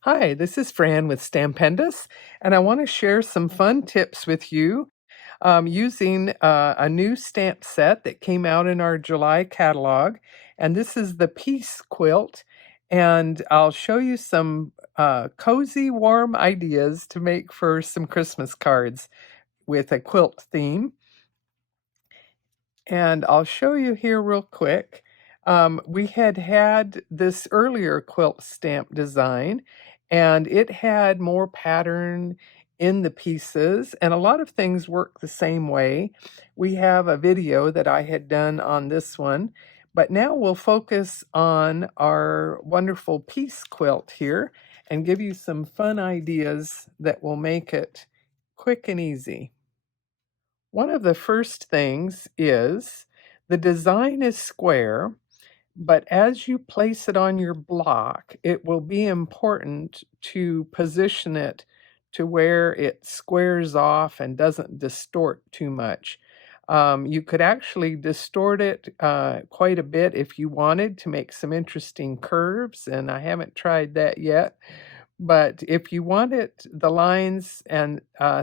Hi, this is Fran with Stampendous, and I want to share some fun tips with you using a new stamp set that came out in our July catalog. And this is the Peace Quilt, and I'll show you some cozy, warm ideas to make for some Christmas cards with a quilt theme. And I'll show you here real quick. We had this earlier quilt stamp design, and it had more pattern in the pieces, and a lot of things work the same way. We have a video that I had done on this one, but now we'll focus on our wonderful piece quilt here and give you some fun ideas that will make it quick and easy. One of the first things is the design is square, but as you place it on your block, it will be important to position it to where it squares off and doesn't distort too much. You could actually distort it quite a bit if you wanted to make some interesting curves, and I haven't tried that yet. But if you want the lines and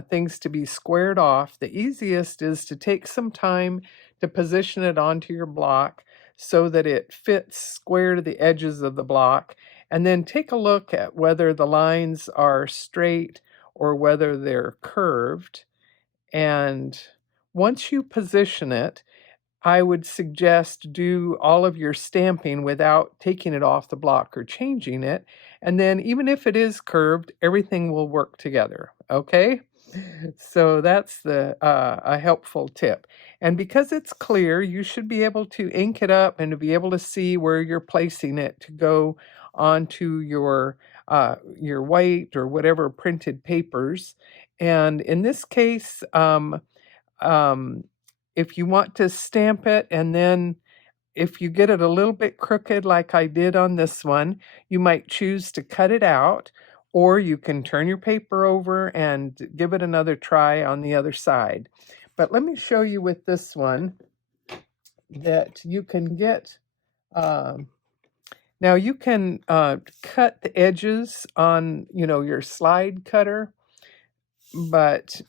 things to be squared off, the easiest is to take some time to position it onto your block so that it fits square to the edges of the block, and then take a look at whether the lines are straight or whether they're curved. And once you position it, I would suggest do all of your stamping without taking it off the block or changing it. And then even if it is curved, everything will work together, okay? So that's a helpful tip. And because it's clear, you should be able to ink it up and to be able to see where you're placing it to go onto your white or whatever printed papers. And in this case, um, if you want to stamp it, and then if you get it a little bit crooked like I did on this one, you might choose to cut it out, or you can turn your paper over and give it another try on the other side. But let me show you with this one that you can get, um, now you can cut the edges on, your slide cutter. But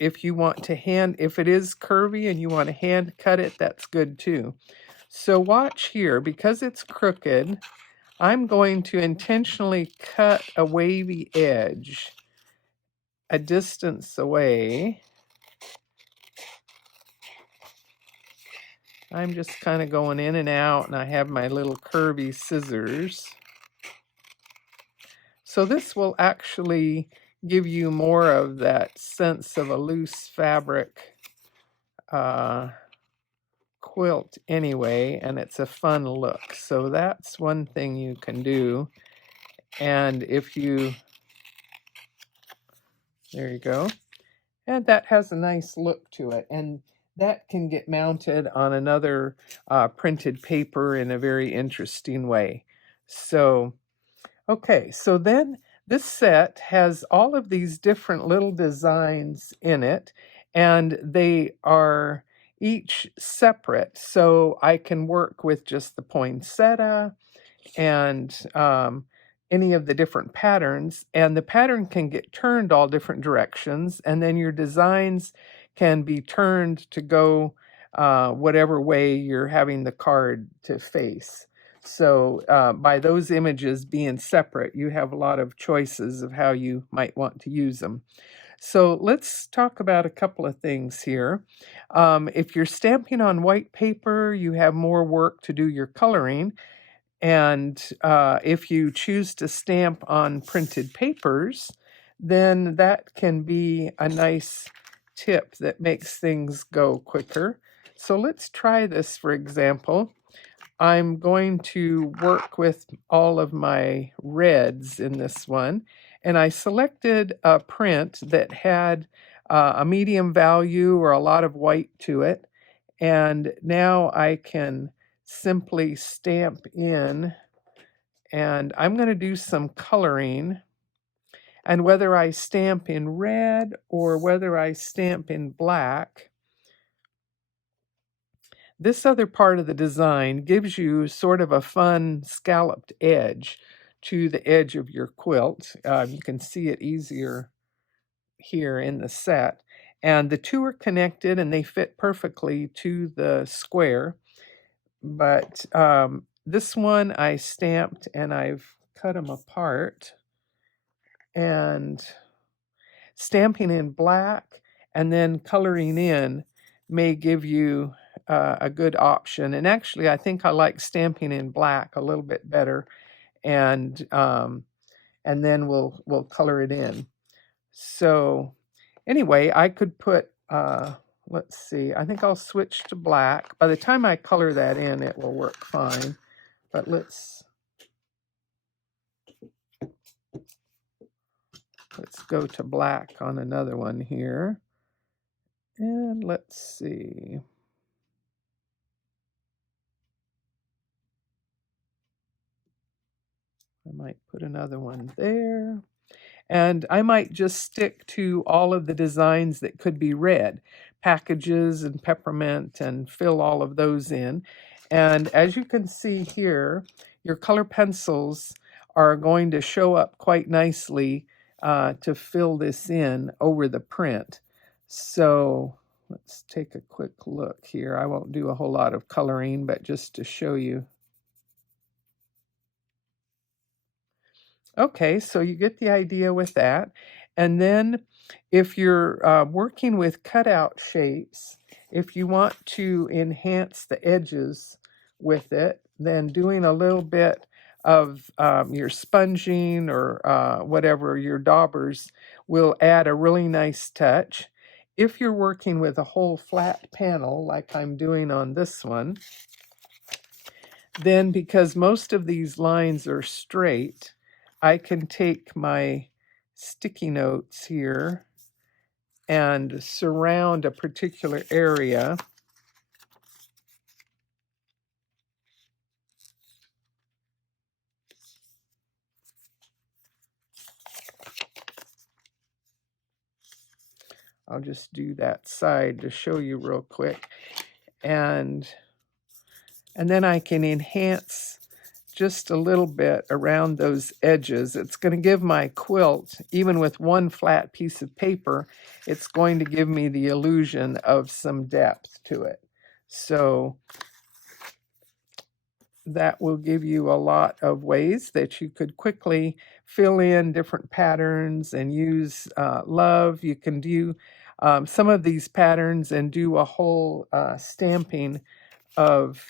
if you want to if it is curvy and you want to hand cut it, that's good too. So watch here, because it's crooked, I'm going to intentionally cut a wavy edge a distance away. I'm just kind of going in and out, and I have my little curvy scissors. So this will actually give you more of that sense of a loose fabric quilt anyway, and it's a fun look. So that's one thing you can do. And there you go. And that has a nice look to it. And that can get mounted on another printed paper in a very interesting way. So, okay, so then this set has all of these different little designs in it, and they are each separate. So I can work with just the poinsettia and any of the different patterns, and the pattern can get turned all different directions, and then your designs can be turned to go whatever way you're having the card to face. So by those images being separate, you have a lot of choices of how you might want to use them. So let's talk about a couple of things here. If you're stamping on white paper, you have more work to do your coloring. And if you choose to stamp on printed papers, then that can be a nice tip that makes things go quicker. So let's try this, for example. I'm going to work with all of my reds in this one, and I selected a print that had a medium value or a lot of white to it, and now I can simply stamp in, and I'm going to do some coloring. And whether I stamp in red or whether I stamp in black, this other part of the design gives you sort of a fun scalloped edge. to the edge of your quilt. You can see it easier here in the set. And the two are connected and they fit perfectly to the square. But this one I stamped and I've cut them apart. And stamping in black and then coloring in may give you a good option. And actually, I think I like stamping in black a little bit better, and then we'll color it in. So anyway, I could put. Let's see. I think I'll switch to black. By the time I color that in, it will work fine. But let's go to black on another one here. And let's see. I might put another one there. And I might just stick to all of the designs that could be red, packages and peppermint, and fill all of those in. And as you can see here, your color pencils are going to show up quite nicely to fill this in over the print. So let's take a quick look here. I won't do a whole lot of coloring, but just to show you. Okay, so you get the idea with that. And then if you're working with cutout shapes, if you want to enhance the edges with it, then doing a little bit of your sponging or whatever, your daubers, will add a really nice touch. If you're working with a whole flat panel like I'm doing on this one, then because most of these lines are straight, I can take my sticky notes here and surround a particular area. I'll just do that side to show you real quick. And then I can enhance just a little bit around those edges. It's going to give my quilt, even with one flat piece of paper, it's going to give me the illusion of some depth to it. So that will give you a lot of ways that you could quickly fill in different patterns and use love. You can do some of these patterns and do a whole stamping of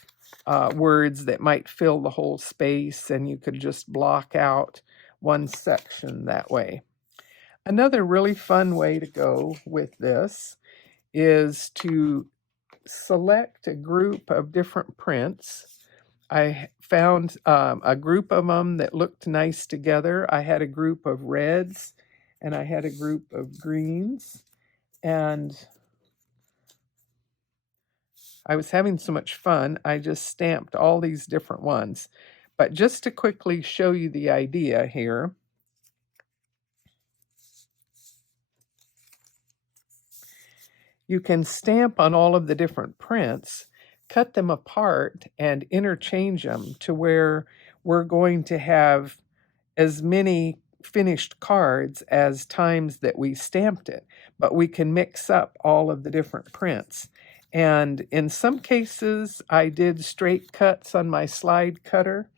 words that might fill the whole space, and you could just block out one section that way. Another really fun way to go with this is to select a group of different prints. I found a group of them that looked nice together. I had a group of reds and I had a group of greens, and I was having so much fun, I just stamped all these different ones. But just to quickly show you the idea here, you can stamp on all of the different prints, cut them apart, and interchange them to where we're going to have as many finished cards as times that we stamped it. But we can mix up all of the different prints. And in some cases, I did straight cuts on my slide cutter.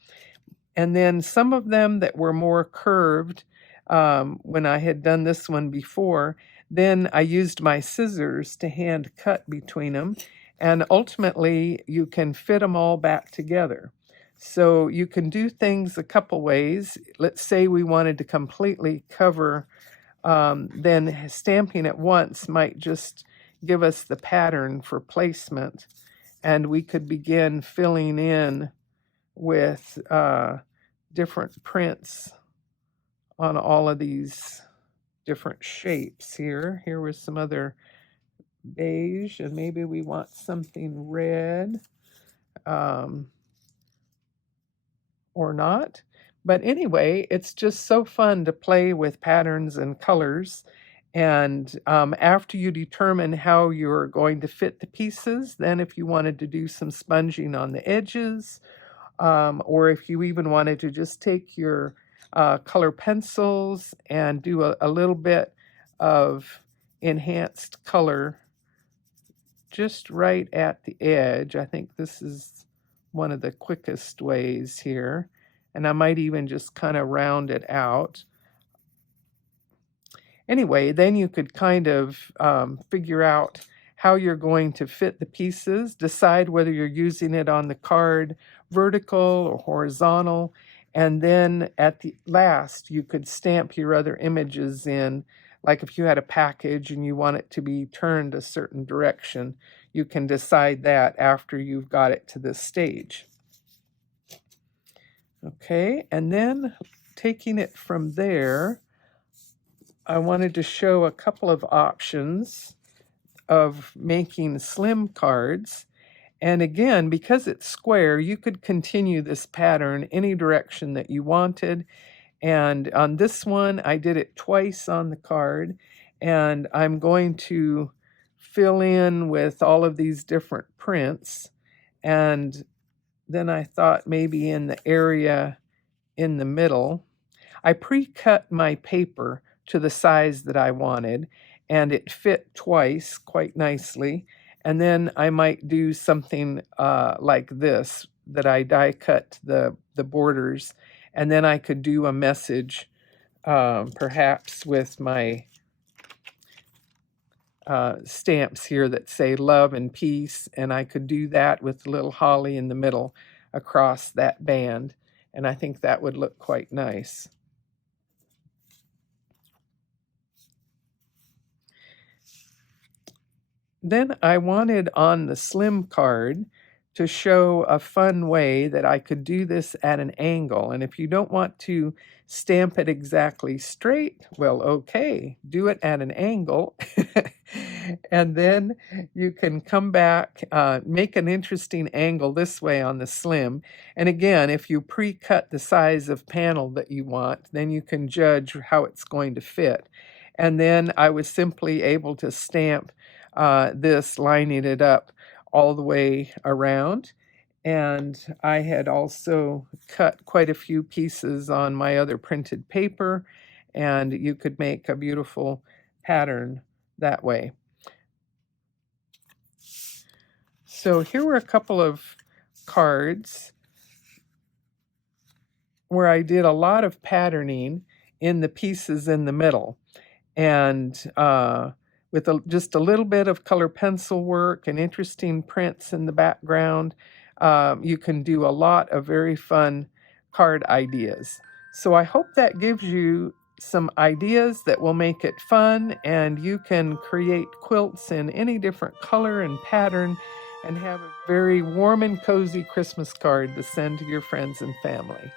And then some of them that were more curved, when I had done this one before, then I used my scissors to hand cut between them. And ultimately, you can fit them all back together. So you can do things a couple ways. Let's say we wanted to completely cover, then stamping it once might just give us the pattern for placement, and we could begin filling in with different prints on all of these different shapes here. Here was some other beige, and maybe we want something red or not. But anyway, it's just so fun to play with patterns and colors. And after you determine how you're going to fit the pieces, then if you wanted to do some sponging on the edges, or if you even wanted to just take your color pencils and do a little bit of enhanced color just right at the edge. I think this is one of the quickest ways here. And I might even just kind of round it out. Anyway, then you could kind of figure out how you're going to fit the pieces, decide whether you're using it on the card vertical or horizontal, and then at the last you could stamp your other images in. Like if you had a package and you want it to be turned a certain direction, you can decide that after you've got it to this stage. Okay, and then taking it from there, I wanted to show a couple of options of making slim cards. And again, because it's square, you could continue this pattern any direction that you wanted. And on this one, I did it twice on the card. And I'm going to fill in with all of these different prints. And then I thought maybe in the area in the middle, I pre-cut my paper to the size that I wanted, and it fit twice quite nicely. And then I might do something like this, that I die cut the borders, and then I could do a message perhaps with my stamps here that say love and peace, and I could do that with a little holly in the middle across that band, and I think that would look quite nice. Then I wanted on the slim card to show a fun way that I could do this at an angle. And if you don't want to stamp it exactly straight, well, okay, do it at an angle. And then you can come back, make an interesting angle this way on the slim. And again, if you pre-cut the size of panel that you want, then you can judge how it's going to fit. And then I was simply able to stamp this, lining it up all the way around. And I had also cut quite a few pieces on my other printed paper, and you could make a beautiful pattern that way. So here were a couple of cards where I did a lot of patterning in the pieces in the middle. And with just a little bit of color pencil work and interesting prints in the background, you can do a lot of very fun card ideas. So I hope that gives you some ideas that will make it fun, and you can create quilts in any different color and pattern and have a very warm and cozy Christmas card to send to your friends and family.